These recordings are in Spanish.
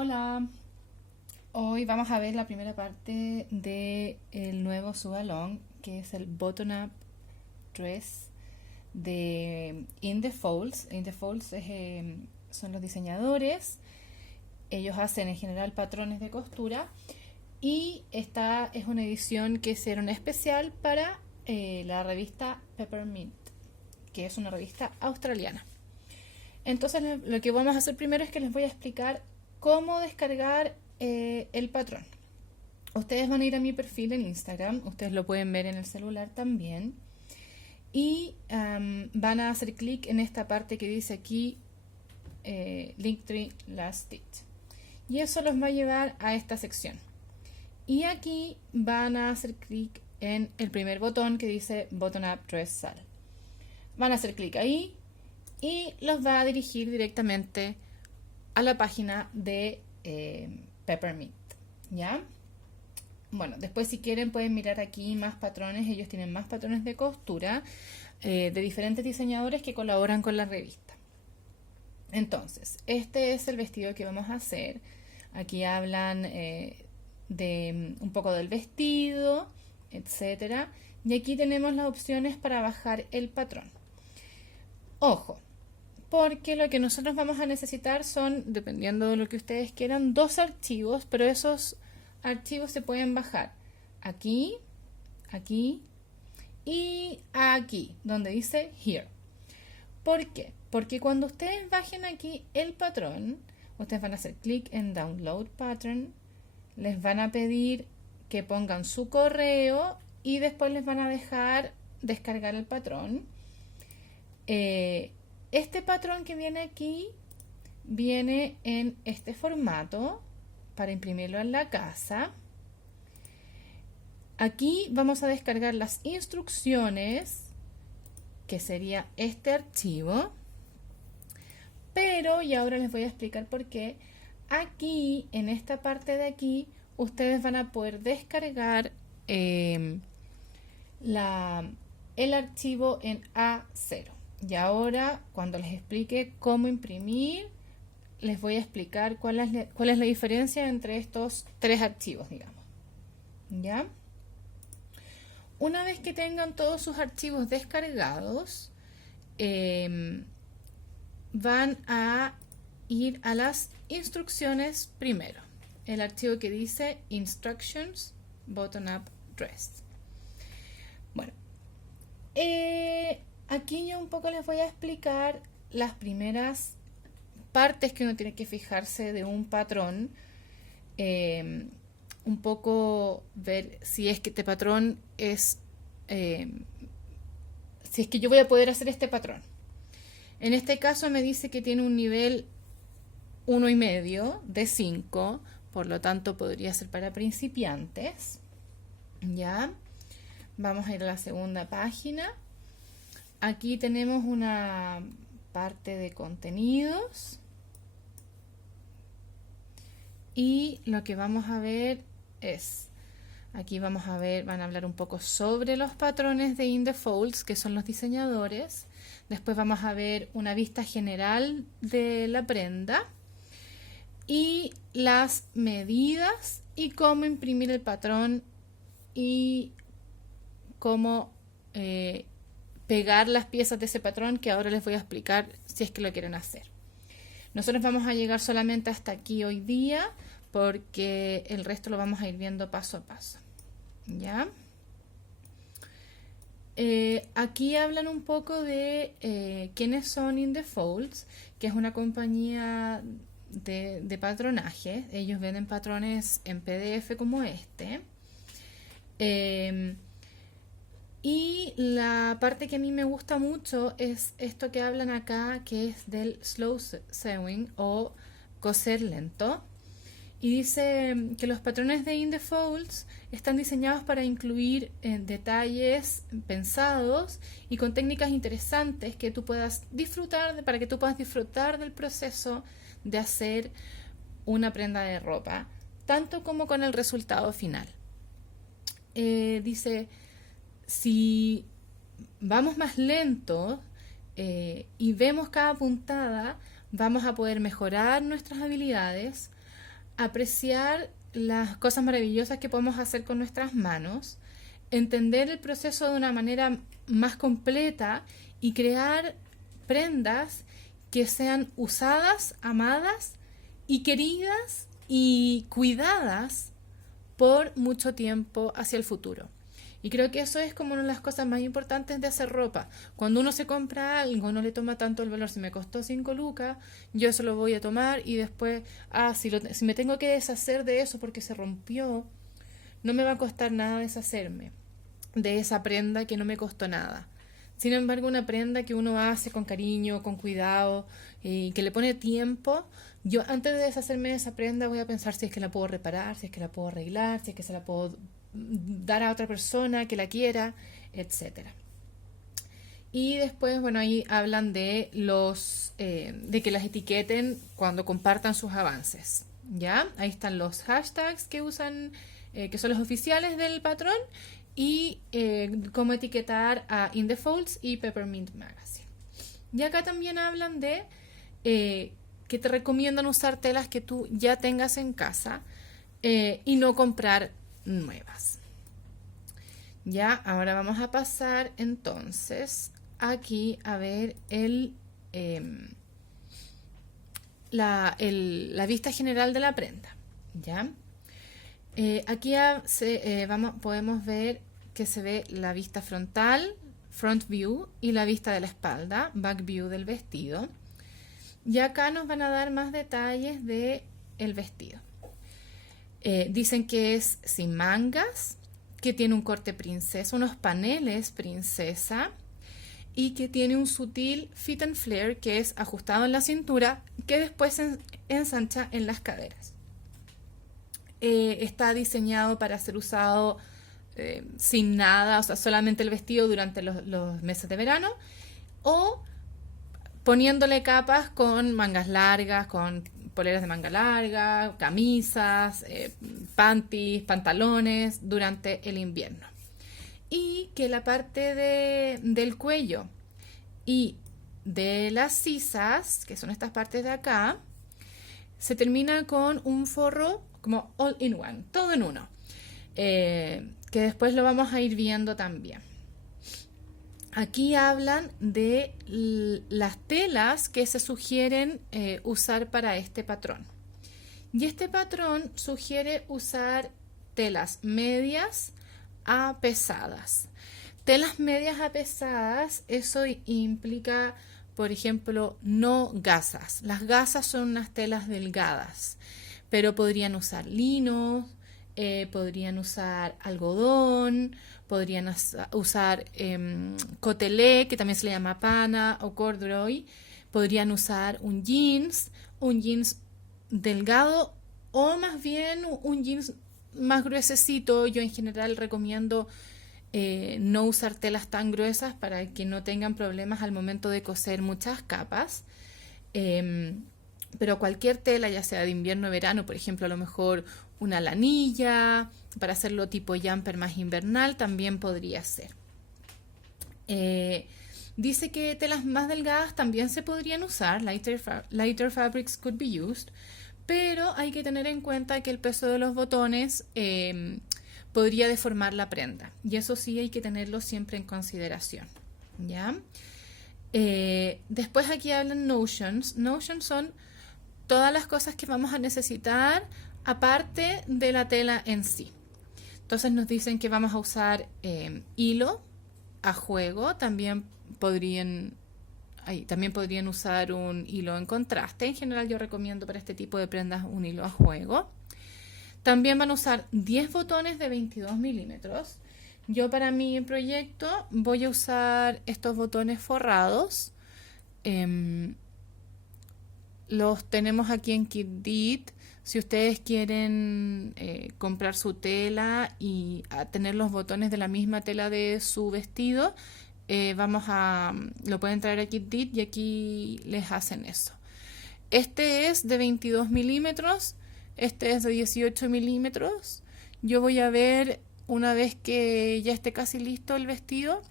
Hola, hoy vamos a ver la primera parte del nuevo Subalong, que es el Button-Up Dress de In the Folds. In the Folds son los diseñadores, ellos hacen en general patrones de costura y esta es una edición que hicieron especial para la revista Peppermint, que es una revista australiana. Entonces lo que vamos a hacer primero es que les voy a explicar cómo descargar el patrón. Ustedes van a ir a mi perfil en Instagram, ustedes lo pueden ver en el celular también, y van a hacer clic en esta parte que dice aquí Linktree Last Stitch, y eso los va a llevar a esta sección. Y aquí van a hacer clic en el primer botón que dice Button Up Dress Sal. Van a hacer clic ahí y los va a dirigir directamente a la página de Peppermint, ¿ya? Bueno, después si quieren pueden mirar aquí más patrones, ellos tienen más patrones de costura de diferentes diseñadores que colaboran con la revista. Entonces, este es el vestido que vamos a hacer. Aquí hablan de un poco del vestido, etcétera, y aquí tenemos las opciones para bajar el patrón. Ojo, porque lo que nosotros vamos a necesitar son, dependiendo de lo que ustedes quieran, 2 archivos, pero esos archivos se pueden bajar aquí, aquí y aquí, donde dice Here. ¿Por qué? Porque cuando ustedes bajen aquí el patrón, ustedes van a hacer clic en Download Pattern, les van a pedir que pongan su correo y después les van a dejar descargar el patrón. Este patrón que viene aquí viene en este formato para imprimirlo en la casa. Aquí vamos a descargar las instrucciones, que sería este archivo, pero y ahora les voy a explicar por qué. Aquí, en esta parte de aquí, ustedes van a poder descargar el archivo en A0. Y ahora, cuando les explique cómo imprimir, les voy a explicar cuál es la diferencia entre estos 3 archivos, digamos. ¿Ya? Una vez que tengan todos sus archivos descargados, van a ir a las instrucciones primero. El archivo que dice Instructions Button-Up Dress. Bueno, aquí yo un poco les voy a explicar las primeras partes que uno tiene que fijarse de un patrón. Un poco ver si es que este patrón es... si es que yo voy a poder hacer este patrón. En este caso me dice que tiene un nivel 1,5 de 5, por lo tanto podría ser para principiantes. ¿Ya? Vamos a ir a la segunda página. Aquí tenemos una parte de contenidos y lo que vamos a ver es, aquí vamos a ver, van a hablar un poco sobre los patrones de In the Folds, que son los diseñadores. Después vamos a ver una vista general de la prenda y las medidas y cómo imprimir el patrón y cómo pegar las piezas de ese patrón, que ahora les voy a explicar si es que lo quieren hacer. Nosotros vamos a llegar solamente hasta aquí hoy día porque el resto lo vamos a ir viendo paso a paso. ¿Ya? Aquí hablan un poco de quiénes son In the Folds, que es una compañía de patronaje. Ellos venden patrones en PDF como este. Y la parte que a mí me gusta mucho es esto que hablan acá, que es del slow sewing o coser lento. Y dice que los patrones de In the Folds están diseñados para incluir detalles pensados y con técnicas interesantes que tú puedas disfrutar, para que tú puedas disfrutar del proceso de hacer una prenda de ropa, tanto como con el resultado final. Dice, si vamos más lento y vemos cada puntada, vamos a poder mejorar nuestras habilidades, apreciar las cosas maravillosas que podemos hacer con nuestras manos, entender el proceso de una manera más completa y crear prendas que sean usadas, amadas y queridas y cuidadas por mucho tiempo hacia el futuro. Y creo que eso es como una de las cosas más importantes de hacer ropa. Cuando uno se compra algo, no le toma tanto el valor. Si me costó 5 lucas, yo eso lo voy a tomar y después, si me tengo que deshacer de eso porque se rompió, no me va a costar nada deshacerme de esa prenda que no me costó nada. Sin embargo, una prenda que uno hace con cariño, con cuidado, que le pone tiempo, yo antes de deshacerme de esa prenda voy a pensar si es que la puedo reparar, si es que la puedo arreglar, si es que se la puedo dar a otra persona que la quiera, etcétera. Y después, bueno, ahí hablan de de que las etiqueten cuando compartan sus avances. ¿Ya? Ahí están los hashtags que usan, que son los oficiales del patrón, y cómo etiquetar a In The Folds y Peppermint Magazine. Y acá también hablan de que te recomiendan usar telas que tú ya tengas en casa y no comprar nuevas. Ya, ahora vamos a pasar entonces aquí a ver la vista general de la prenda. ¿Ya? Aquí podemos ver que se ve la vista frontal, front view, y la vista de la espalda, back view del vestido. Y acá nos van a dar más detalles de el vestido. Dicen que es sin mangas, que tiene un corte princesa, unos paneles princesa, y que tiene un sutil fit and flare que es ajustado en la cintura, que después se ensancha en las caderas. Está diseñado para ser usado sin nada, o sea, solamente el vestido durante los meses de verano, o poniéndole capas con mangas largas, con poleras de manga larga, camisas, panties, pantalones durante el invierno. Y que la parte del cuello y de las sisas, que son estas partes de acá, se termina con un forro como all in one, todo en uno, que después lo vamos a ir viendo también. Aquí hablan de las telas que se sugieren usar para este patrón. Y este patrón sugiere usar telas medias a pesadas. Telas medias a pesadas, eso implica, por ejemplo, no gasas. Las gasas son unas telas delgadas, pero podrían usar lino, podrían usar algodón, podrían usar cotelé, que también se le llama pana, o corduroy. Podrían usar un jeans delgado, o más bien un jeans más gruesecito. Yo en general recomiendo no usar telas tan gruesas para que no tengan problemas al momento de coser muchas capas. Pero cualquier tela, ya sea de invierno o verano, por ejemplo, a lo mejor una lanilla, para hacerlo tipo jumper más invernal, también podría ser. Dice que telas más delgadas también se podrían usar, lighter fabrics could be used, pero hay que tener en cuenta que el peso de los botones podría deformar la prenda, y eso sí hay que tenerlo siempre en consideración. ¿Ya? Después aquí hablan notions. Notions son todas las cosas que vamos a necesitar aparte de la tela en sí. Entonces nos dicen que vamos a usar hilo a juego, también podrían usar un hilo en contraste. En general yo recomiendo para este tipo de prendas un hilo a juego. También van a usar 10 botones de 22 milímetros. Yo para mi proyecto voy a usar estos botones forrados. Los tenemos aquí en KitDit. Si ustedes quieren comprar su tela y tener los botones de la misma tela de su vestido, lo pueden traer a KitDit y aquí les hacen eso. Este es de 22 milímetros, este es de 18 milímetros. Yo voy a ver una vez que ya esté casi listo el vestido,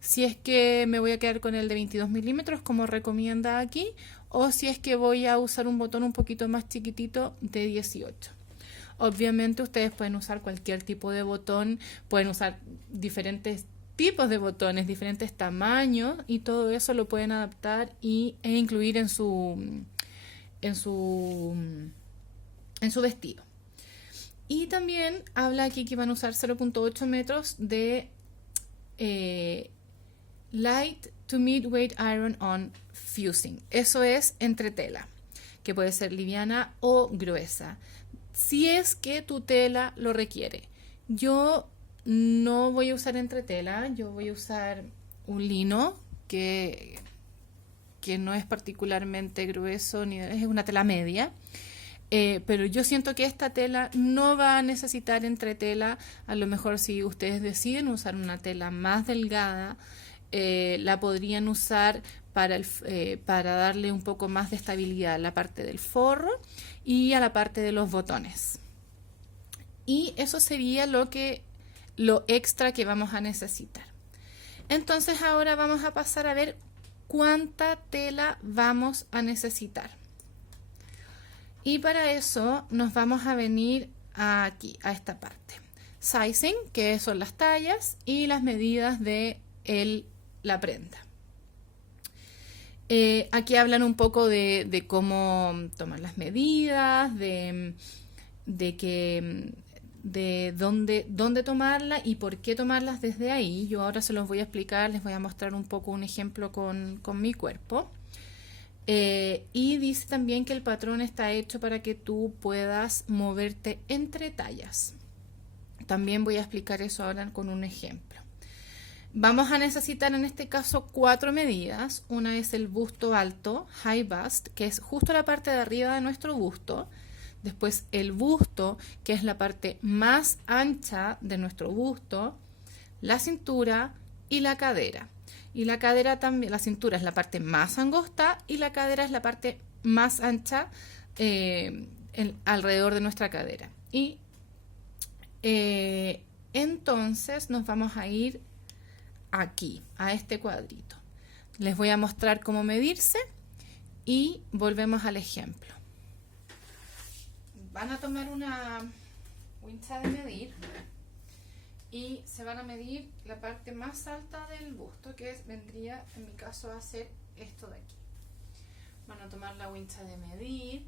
si es que me voy a quedar con el de 22 milímetros como recomienda aquí, o si es que voy a usar un botón un poquito más chiquitito de 18. Obviamente ustedes pueden usar cualquier tipo de botón, pueden usar diferentes tipos de botones, diferentes tamaños y todo eso lo pueden adaptar e incluir en su vestido. Y también habla aquí que van a usar 0.8 metros de light to mid-weight iron on fusing. Eso es entretela, que puede ser liviana o gruesa, si es que tu tela lo requiere. Yo no voy a usar entretela, yo voy a usar un lino que no es particularmente grueso, ni es una tela media. Pero yo siento que esta tela no va a necesitar entretela. A lo mejor si ustedes deciden usar una tela más delgada, la podrían usar para darle un poco más de estabilidad a la parte del forro y a la parte de los botones. Y eso sería lo extra que vamos a necesitar. Entonces ahora vamos a pasar a ver cuánta tela vamos a necesitar. Y para eso nos vamos a venir aquí, a esta parte. Sizing, que son las tallas y las medidas de la prenda. Aquí hablan un poco de cómo tomar las medidas, de dónde tomarlas y por qué tomarlas desde ahí. Yo ahora se los voy a explicar, les voy a mostrar un poco un ejemplo con mi cuerpo. Y dice también que el patrón está hecho para que tú puedas moverte entre tallas. También voy a explicar eso ahora con un ejemplo. Vamos a necesitar en este caso 4 medidas. Una es el busto alto, high bust, que es justo la parte de arriba de nuestro busto. Después el busto, que es la parte más ancha de nuestro busto, la cintura y la cadera. Y la cadera también, la cintura es la parte más angosta y la cadera es la parte más ancha alrededor de nuestra cadera. Y entonces nos vamos a ir aquí, a este cuadrito. Les voy a mostrar cómo medirse y volvemos al ejemplo. Van a tomar una wincha de medir y se van a medir la parte más alta del busto, que vendría en mi caso a ser esto de aquí. Van a tomar la wincha de medir,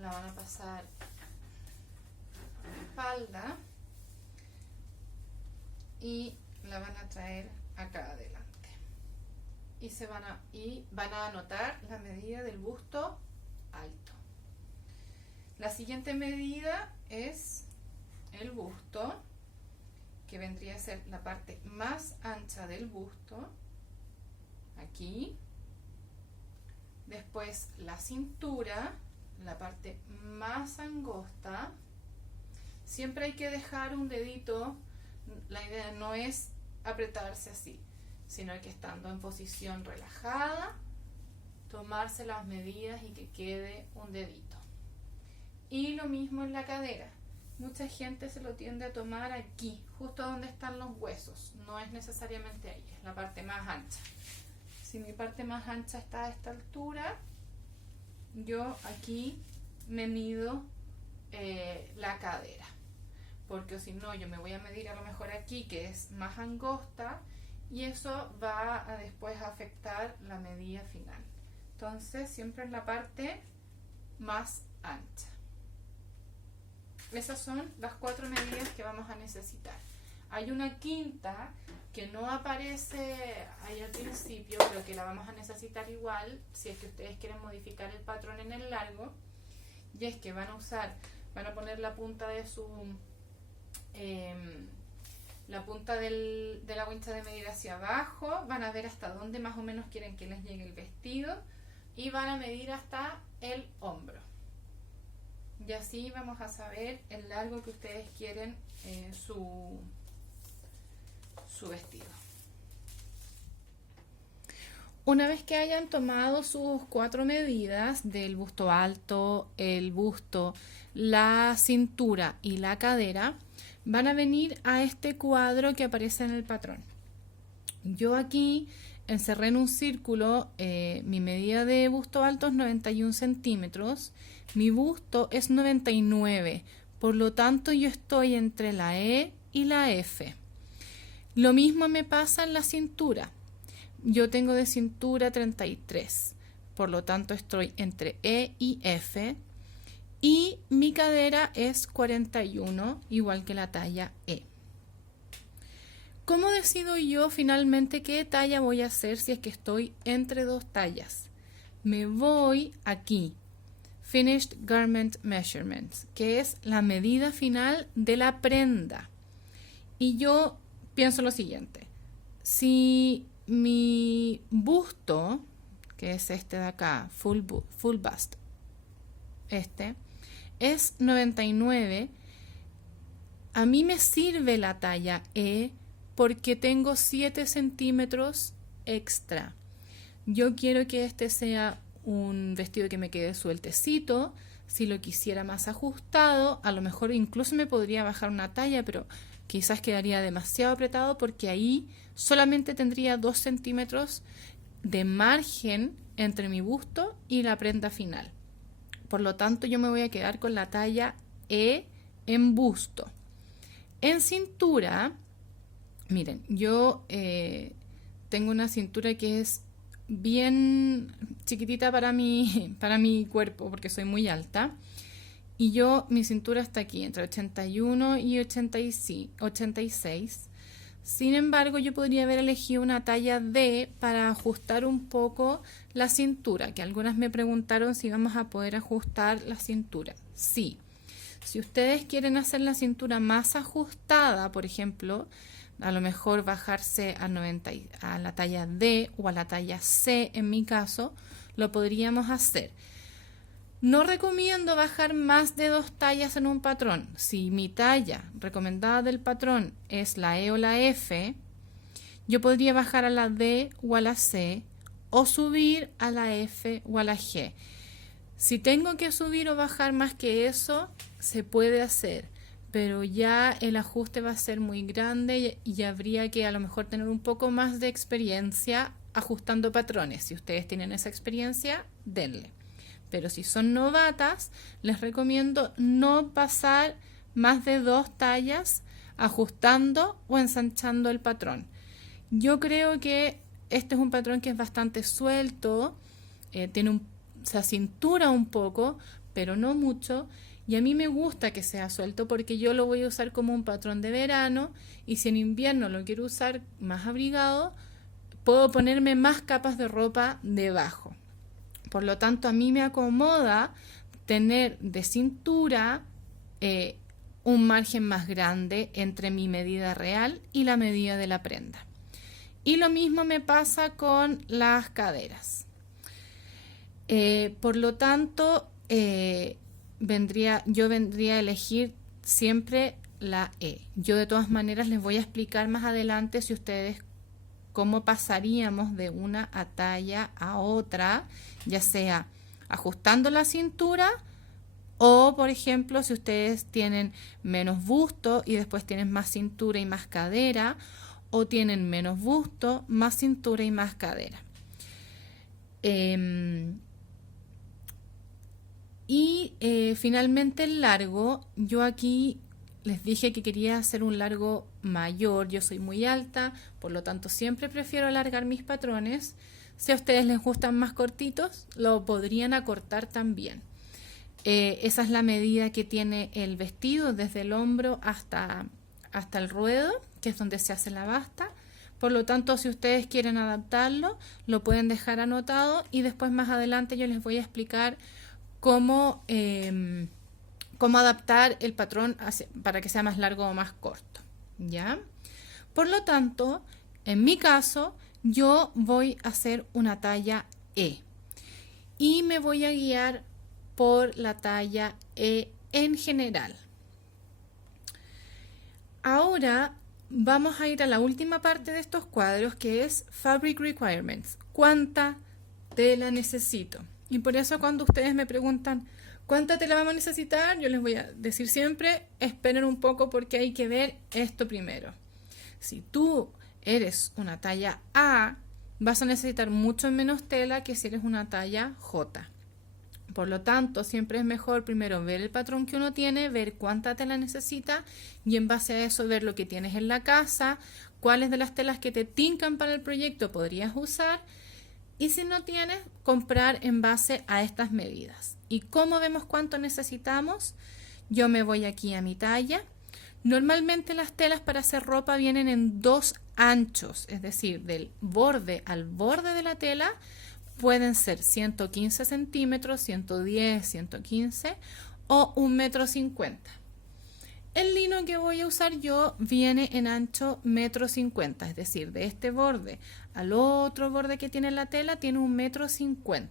la van a pasar a la espalda y la van a traer acá adelante. Y van a anotar la medida del busto alto. La siguiente medida es el busto, que vendría a ser la parte más ancha del busto, aquí. Después la cintura, la parte más angosta. Siempre hay que dejar un dedito, la idea no es apretarse así, sino que estando en posición relajada, tomarse las medidas y que quede un dedito. Y lo mismo en la cadera. Mucha gente se lo tiende a tomar aquí, justo donde están los huesos. No es necesariamente ahí, es la parte más ancha. Si mi parte más ancha está a esta altura, yo aquí me mido la cadera. Porque si no, yo me voy a medir a lo mejor aquí, que es más angosta, y eso va a después afectar la medida final. Entonces, siempre en la parte más ancha. Esas son las 4 medidas que vamos a necesitar. Hay una quinta que no aparece ahí al principio, pero que la vamos a necesitar igual si es que ustedes quieren modificar el patrón en el largo, y es que van a poner la punta de de la wincha de medir hacia abajo, van a ver hasta dónde más o menos quieren que les llegue el vestido y van a medir hasta el hombro. Y así vamos a saber el largo que ustedes quieren su vestido. Una vez que hayan tomado sus 4 medidas del busto alto, el busto, la cintura y la cadera, van a venir a este cuadro que aparece en el patrón. Yo aquí encerré en un círculo, mi medida de busto alto es 91 centímetros, mi busto es 99, por lo tanto yo estoy entre la E y la F. Lo mismo me pasa en la cintura. Yo tengo de cintura 33, por lo tanto estoy entre E y F. Y mi cadera es 41, igual que la talla E. ¿Cómo decido yo finalmente qué talla voy a hacer si es que estoy entre dos tallas? Me voy aquí, Finished Garment Measurements, que es la medida final de la prenda. Y yo pienso lo siguiente, si mi busto, que es este de acá, full bust, es 99, a mí me sirve la talla E porque tengo 7 centímetros extra. Yo quiero que este sea un vestido que me quede sueltecito. Si lo quisiera más ajustado, a lo mejor incluso me podría bajar una talla, pero quizás quedaría demasiado apretado porque ahí solamente tendría 2 centímetros de margen entre mi busto y la prenda final. Por lo tanto, yo me voy a quedar con la talla E en busto. En cintura, miren, yo tengo una cintura que es bien chiquitita para mi cuerpo porque soy muy alta. Y mi cintura está aquí, entre 81 y 86. Sin embargo, yo podría haber elegido una talla D para ajustar un poco la cintura, que algunas me preguntaron si vamos a poder ajustar la cintura. Sí. Si ustedes quieren hacer la cintura más ajustada, por ejemplo, a lo mejor bajarse a la talla D o a la talla C, en mi caso, lo podríamos hacer. No recomiendo bajar más de 2 tallas en un patrón. Si mi talla recomendada del patrón es la E o la F, yo podría bajar a la D o a la C o subir a la F o a la G. Si tengo que subir o bajar más que eso, se puede hacer, pero ya el ajuste va a ser muy grande y habría que a lo mejor tener un poco más de experiencia ajustando patrones. Si ustedes tienen esa experiencia, denle. Pero si son novatas, les recomiendo no pasar más de 2 tallas ajustando o ensanchando el patrón. Yo creo que este es un patrón que es bastante suelto, se acintura un poco, pero no mucho. Y a mí me gusta que sea suelto porque yo lo voy a usar como un patrón de verano y si en invierno lo quiero usar más abrigado, puedo ponerme más capas de ropa debajo. Por lo tanto, a mí me acomoda tener de cintura un margen más grande entre mi medida real y la medida de la prenda. Y lo mismo me pasa con las caderas. Por lo tanto, yo vendría a elegir siempre la E. Yo de todas maneras les voy a explicar más adelante si ustedes cómo pasaríamos de una talla a otra, ya sea ajustando la cintura o, por ejemplo, si ustedes tienen menos busto y después tienen más cintura y más cadera, o tienen menos busto, más cintura y más cadera. Finalmente el largo, yo aquí les dije que quería hacer un largo mayor, yo soy muy alta, por lo tanto siempre prefiero alargar mis patrones. Si a ustedes les gustan más cortitos, lo podrían acortar también. Esa es la medida que tiene el vestido desde el hombro hasta el ruedo, que es donde se hace la basta. Por lo tanto, si ustedes quieren adaptarlo, lo pueden dejar anotado y después más adelante yo les voy a explicar cómo adaptar el patrón para que sea más largo o más corto, ¿ya? Por lo tanto, en mi caso, yo voy a hacer una talla E y me voy a guiar por la talla E en general. Ahora vamos a ir a la última parte de estos cuadros, que es Fabric Requirements. ¿Cuánta tela necesito? Y por eso cuando ustedes me preguntan ¿cuánta tela vamos a necesitar? Yo les voy a decir siempre, esperen un poco porque hay que ver esto primero. Si tú eres una talla A vas a necesitar mucho menos tela que si eres una talla J. Por lo tanto, siempre es mejor primero ver el patrón que uno tiene, ver cuánta tela necesita y en base a eso ver lo que tienes en la casa, cuáles de las telas que te tincan para el proyecto podrías usar y si no tienes, comprar en base a estas medidas. ¿Y cómo vemos cuánto necesitamos? Yo me voy aquí a mi talla. Normalmente las telas para hacer ropa vienen en 2 anchos, es decir, del borde al borde de la tela. Pueden ser 115 centímetros, 110, 115 o 1,50 m. El lino que voy a usar yo viene en ancho 1,50 m, es decir, de este borde al otro borde que tiene la tela tiene 1,50 m.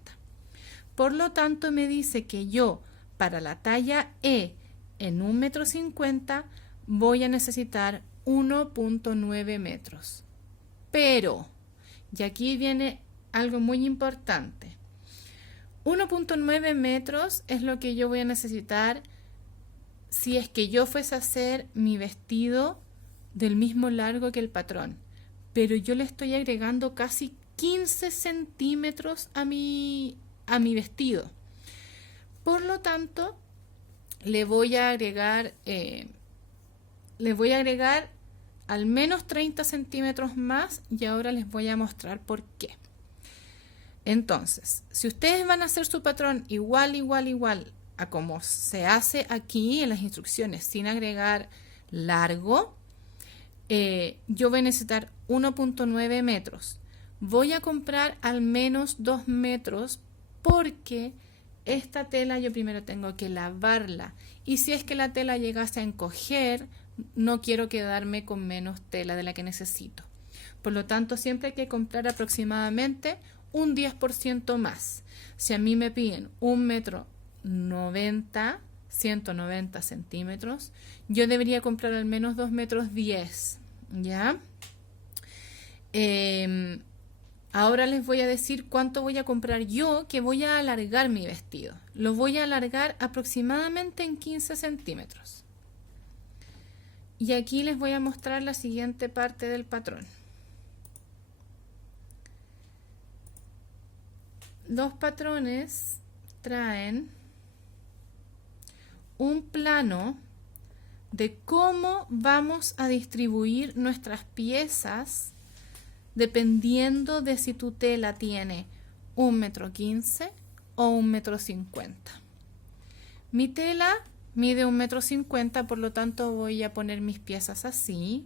Por lo tanto me dice que yo para la talla E en 1,50 m voy a necesitar 1,9 metros. Pero, y aquí viene algo muy importante. 1,9 metros es lo que yo voy a necesitar si es que yo fuese a hacer mi vestido del mismo largo que el patrón. Pero yo le estoy agregando casi 15 centímetros a mi vestido. Por lo tanto, le voy a agregar al menos 30 centímetros más y ahora les voy a mostrar por qué. Entonces, si ustedes van a hacer su patrón igual a como se hace aquí en las instrucciones sin agregar largo, yo voy a necesitar 1,9 metros. Voy a comprar al menos 2 metros porque esta tela yo primero tengo que lavarla y si es que la tela llegase a encoger, no quiero quedarme con menos tela de la que necesito. Por lo tanto, siempre hay que comprar aproximadamente un 10% más. Si a mí me piden 1,90 m, 190 centímetros, yo debería comprar al menos 2,10 m, ¿ya? Ahora les voy a decir cuánto voy a comprar yo, que voy a alargar mi vestido. Lo voy a alargar aproximadamente en 15 centímetros. Y aquí les voy a mostrar la siguiente parte del patrón. Los patrones traen un plano de cómo vamos a distribuir nuestras piezas dependiendo de si tu tela tiene 1,15 m o 1,50 m. Mi tela mide 1,50 m, por lo tanto voy a poner mis piezas así.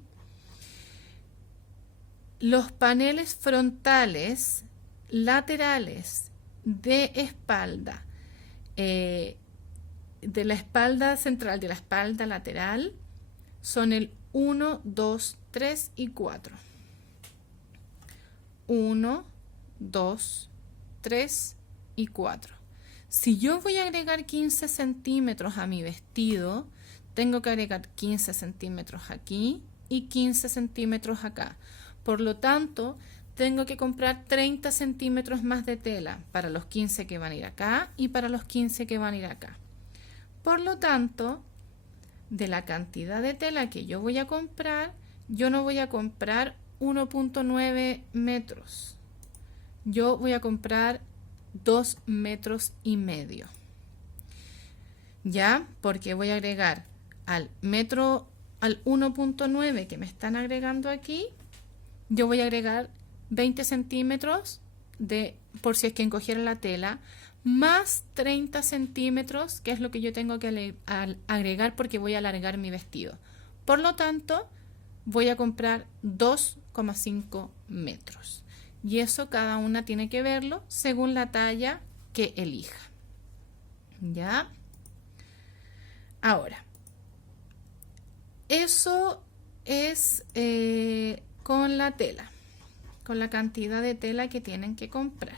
Los paneles frontales, laterales, de espalda, de la espalda central, de la espalda lateral, son el 1, 2, 3 y 4. 1, 2, 3 y 4. Si yo voy a agregar 15 centímetros a mi vestido, tengo que agregar 15 centímetros aquí y 15 centímetros acá. Por lo tanto, tengo que comprar 30 centímetros más de tela para los 15 que van a ir acá y para los 15 que van a ir acá. Por lo tanto, de la cantidad de tela que yo voy a comprar, yo no voy a comprar 1,9 metros. Yo voy a comprar 2,5 metros. ¿Ya? Porque voy a agregar al 1,9 que me están agregando aquí, yo voy a agregar 20 centímetros por si es que encogiera la tela, más 30 centímetros, que es lo que yo tengo que agregar porque voy a alargar mi vestido. Por lo tanto, voy a comprar 2,5 metros. Y eso cada una tiene que verlo según la talla que elija. ¿Ya? Ahora, eso es con la tela, con la cantidad de tela que tienen que comprar.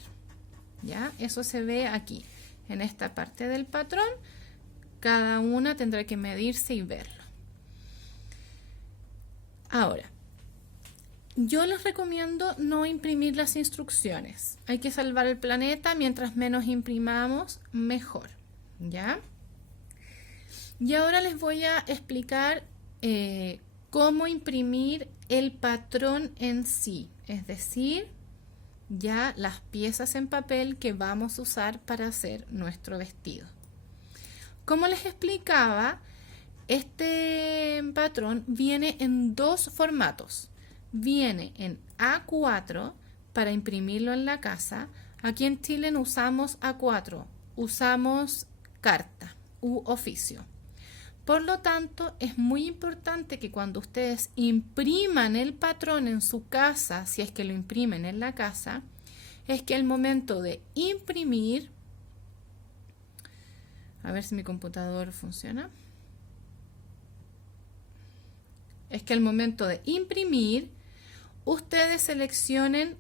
¿Ya? Eso se ve aquí, en esta parte del patrón. Cada una tendrá que medirse y verlo. Ahora, yo les recomiendo no imprimir las instrucciones. Hay que salvar el planeta, mientras menos imprimamos, mejor. ¿Ya? Y ahora les voy a explicar cómo imprimir el patrón en sí, es decir, ya las piezas en papel que vamos a usar para hacer nuestro vestido. Como les explicaba, este patrón viene en dos formatos. Viene en A4 para imprimirlo en la casa. Aquí en Chile no usamos A4, usamos carta u oficio. Por lo tanto, es muy importante que cuando ustedes impriman el patrón en su casa, si es que lo imprimen en la casa, es que al momento de imprimir, a ver si mi computador funciona, es que al momento de imprimir, ustedes seleccionen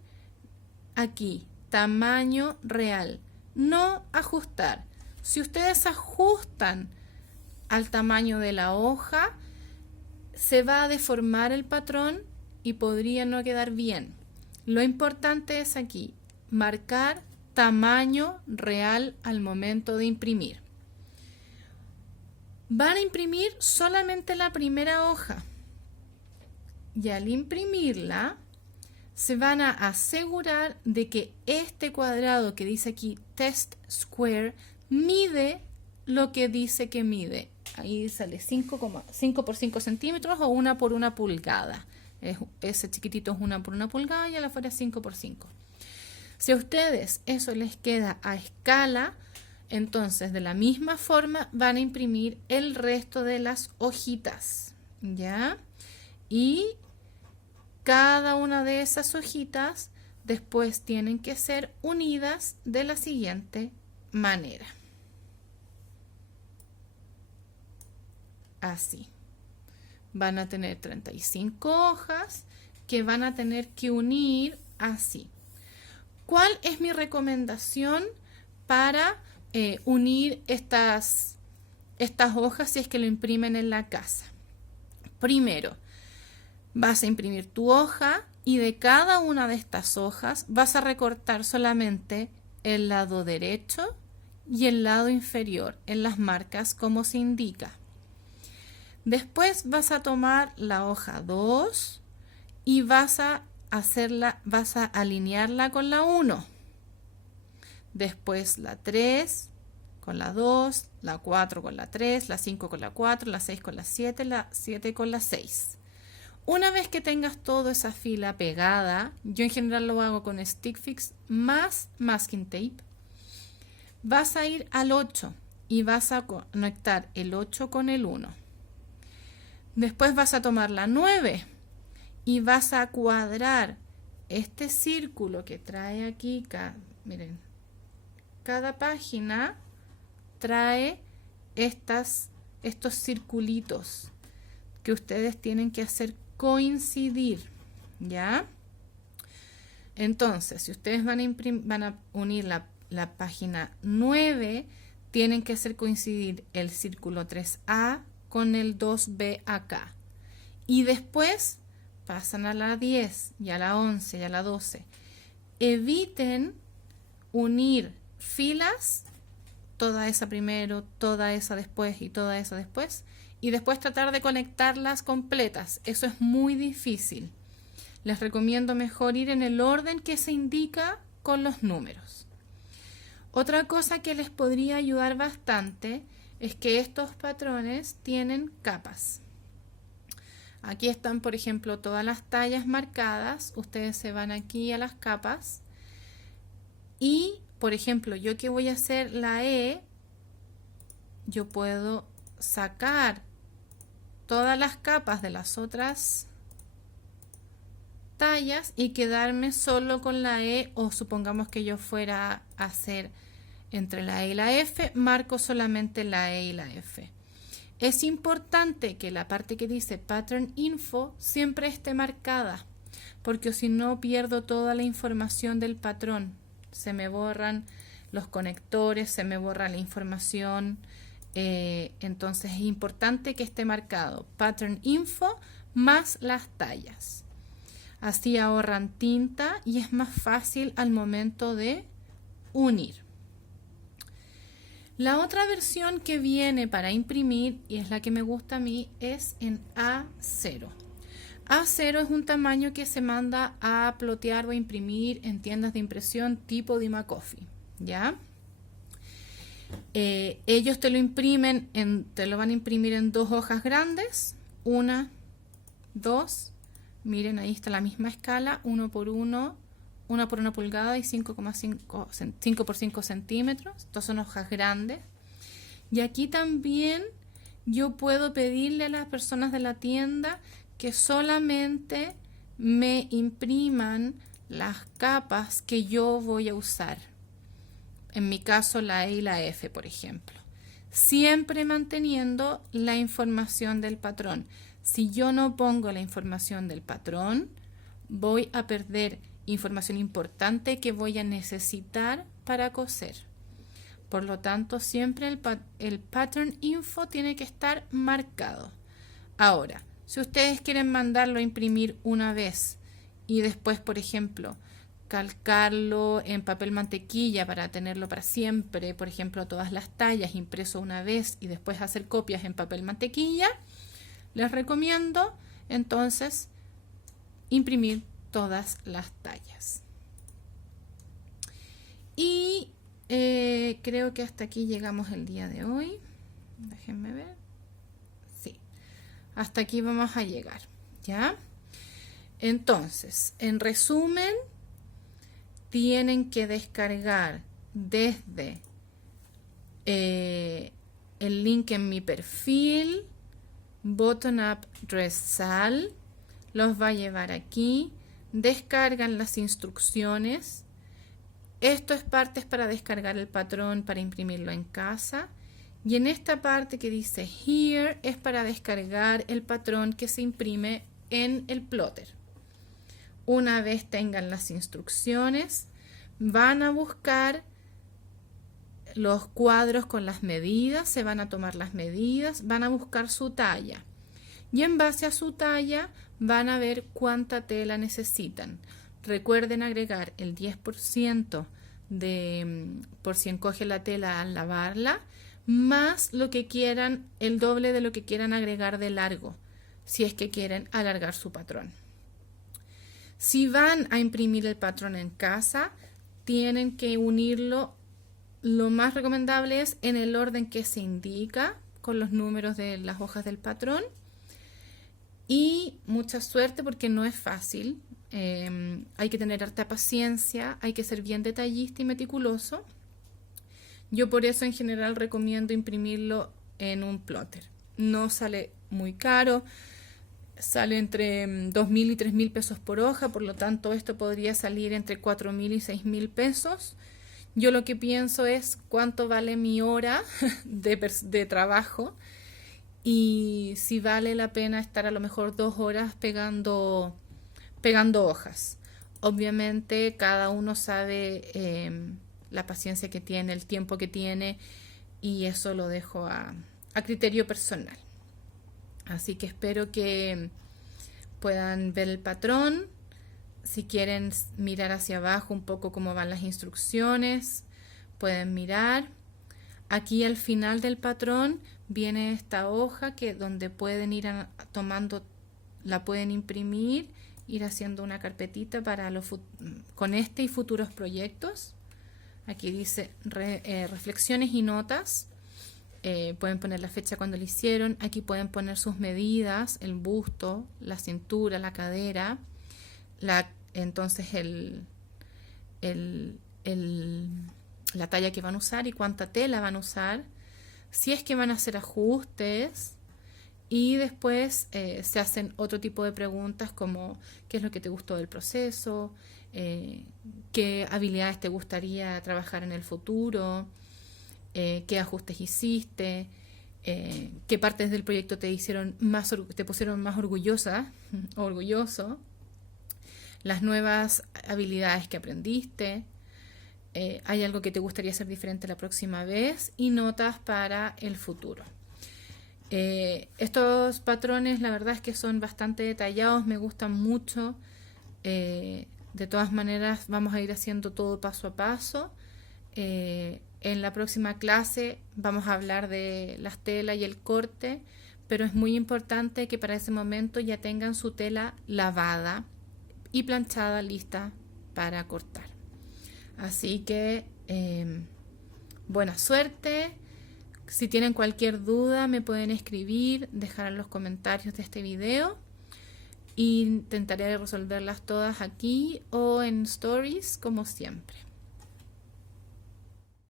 aquí, tamaño real, no ajustar. Si ustedes ajustan al tamaño de la hoja, se va a deformar el patrón y podría no quedar bien. Lo importante es aquí, marcar tamaño real al momento de imprimir. Van a imprimir solamente la primera hoja y al imprimirla se van a asegurar de que este cuadrado que dice aquí Test Square mide lo que dice que mide. Ahí sale 5,5 por 5 centímetros o 1 por 1 pulgada. Ese chiquitito es 1 por 1 pulgada y al afuera es 5 por 5. Si a ustedes eso les queda a escala, entonces de la misma forma van a imprimir el resto de las hojitas, ¿ya? Y cada una de esas hojitas después tienen que ser unidas de la siguiente manera. Así. Van a tener 35 hojas que van a tener que unir así. ¿Cuál es mi recomendación para unir estas hojas si es que lo imprimen en la casa? Primero, vas a imprimir tu hoja y de cada una de estas hojas vas a recortar solamente el lado derecho y el lado inferior en las marcas como se indica. Después vas a tomar la hoja 2 y vas a alinearla con la 1. Después la 3 con la 2, la 4 con la 3, la 5 con la 4, la 6 con la 7, la 7 con la 6. Una vez que tengas toda esa fila pegada, yo en general lo hago con Stick Fix más masking tape, vas a ir al 8 y vas a conectar el 8 con el 1. Después vas a tomar la 9 y vas a cuadrar este círculo que trae aquí, miren, cada página trae estos circulitos que ustedes tienen que hacer coincidir, ¿ya? Entonces, si ustedes van a unir la página 9, tienen que hacer coincidir el círculo 3A con el 2B acá. Y después pasan a la 10 y a la 11 y a la 12. Eviten unir filas, toda esa primero, toda esa después y toda esa después, y después tratar de conectarlas completas. Eso es muy difícil. Les recomiendo mejor ir en el orden que se indica con los números. Otra cosa que les podría ayudar bastante es que estos patrones tienen capas. Aquí están, por ejemplo, todas las tallas marcadas. Ustedes se van aquí a las capas. Y, por ejemplo, yo que voy a hacer la E, yo puedo sacar todas las capas de las otras tallas y quedarme solo con la E, o supongamos que yo fuera a hacer entre la E y la F, marco solamente la E y la F. Es importante que la parte que dice Pattern Info siempre esté marcada, porque si no pierdo toda la información del patrón. Se me borran los conectores, se me borra la información. Entonces es importante que esté marcado Pattern Info más las tallas. Así ahorran tinta y es más fácil al momento de unir. La otra versión que viene para imprimir, y es la que me gusta a mí, es en A0. A0 es un tamaño que se manda a plotear o a imprimir en tiendas de impresión tipo Dimacoffee, ¿ya? Ellos te lo imprimen, te lo van a imprimir en 2 hojas grandes, 1, 2, miren ahí está la misma escala, 1 por 1, 1 por 1 pulgada y 5 por 5 centímetros, estas son hojas grandes. Y aquí también yo puedo pedirle a las personas de la tienda que solamente me impriman las capas que yo voy a usar. En mi caso la E y la F, por ejemplo. Siempre manteniendo la información del patrón. Si yo no pongo la información del patrón, voy a perder información importante que voy a necesitar para coser. Por lo tanto, siempre el pattern info tiene que estar marcado. Ahora, si ustedes quieren mandarlo a imprimir una vez y después, por ejemplo, calcarlo en papel mantequilla para tenerlo para siempre, por ejemplo, todas las tallas impreso una vez y después hacer copias en papel mantequilla, les recomiendo entonces imprimir todas las tallas. Y creo que hasta aquí llegamos el día de hoy. Déjenme ver. Sí, hasta aquí vamos a llegar, ¿ya? Entonces, en resumen, tienen que descargar desde el link en mi perfil, Button Up Dress Sal, los va a llevar aquí, descargan las instrucciones. Esto es partes para descargar el patrón para imprimirlo en casa. Y en esta parte que dice Here es para descargar el patrón que se imprime en el plotter. Una vez tengan las instrucciones, van a buscar los cuadros con las medidas, se van a tomar las medidas, van a buscar su talla. Y en base a su talla van a ver cuánta tela necesitan. Recuerden agregar el 10% por si encoge la tela al lavarla, más lo que quieran, el doble de lo que quieran agregar de largo, si es que quieren alargar su patrón. Si van a imprimir el patrón en casa, tienen que unirlo. Lo más recomendable es en el orden que se indica, con los números de las hojas del patrón. Y mucha suerte porque no es fácil. Hay que tener harta paciencia, hay que ser bien detallista y meticuloso. Yo por eso en general recomiendo imprimirlo en un plotter. No sale muy caro. Sale entre 2.000 y 3.000 pesos por hoja, por lo tanto esto podría salir entre 4.000 y 6.000 pesos. Yo lo que pienso es cuánto vale mi hora de trabajo y si vale la pena estar a lo mejor 2 horas pegando hojas. Obviamente cada uno sabe la paciencia que tiene, el tiempo que tiene y eso lo dejo a criterio personal. Así que espero que puedan ver el patrón. Si quieren mirar hacia abajo un poco cómo van las instrucciones, pueden mirar. Aquí al final del patrón viene esta hoja donde pueden ir tomando, la pueden imprimir, ir haciendo una carpetita para con este y futuros proyectos. Aquí dice reflexiones y notas. Pueden poner la fecha cuando lo hicieron. Aquí pueden poner sus medidas, el busto, la cintura, la cadera, entonces la talla que van a usar y cuánta tela van a usar, si es que van a hacer ajustes y después se hacen otro tipo de preguntas como qué es lo que te gustó del proceso, qué habilidades te gustaría trabajar en el futuro, qué ajustes hiciste, qué partes del proyecto te pusieron más orgullosa o orgulloso, las nuevas habilidades que aprendiste, hay algo que te gustaría hacer diferente la próxima vez y notas para el futuro. Estos patrones la verdad es que son bastante detallados, me gustan mucho. De todas maneras vamos a ir haciendo todo paso a paso. En la próxima clase vamos a hablar de las telas y el corte pero es muy importante que para ese momento ya tengan su tela lavada y planchada, lista para cortar. Así que buena suerte. Si tienen cualquier duda me pueden escribir, dejar en los comentarios de este video. Intentaré resolverlas todas aquí o en stories como siempre.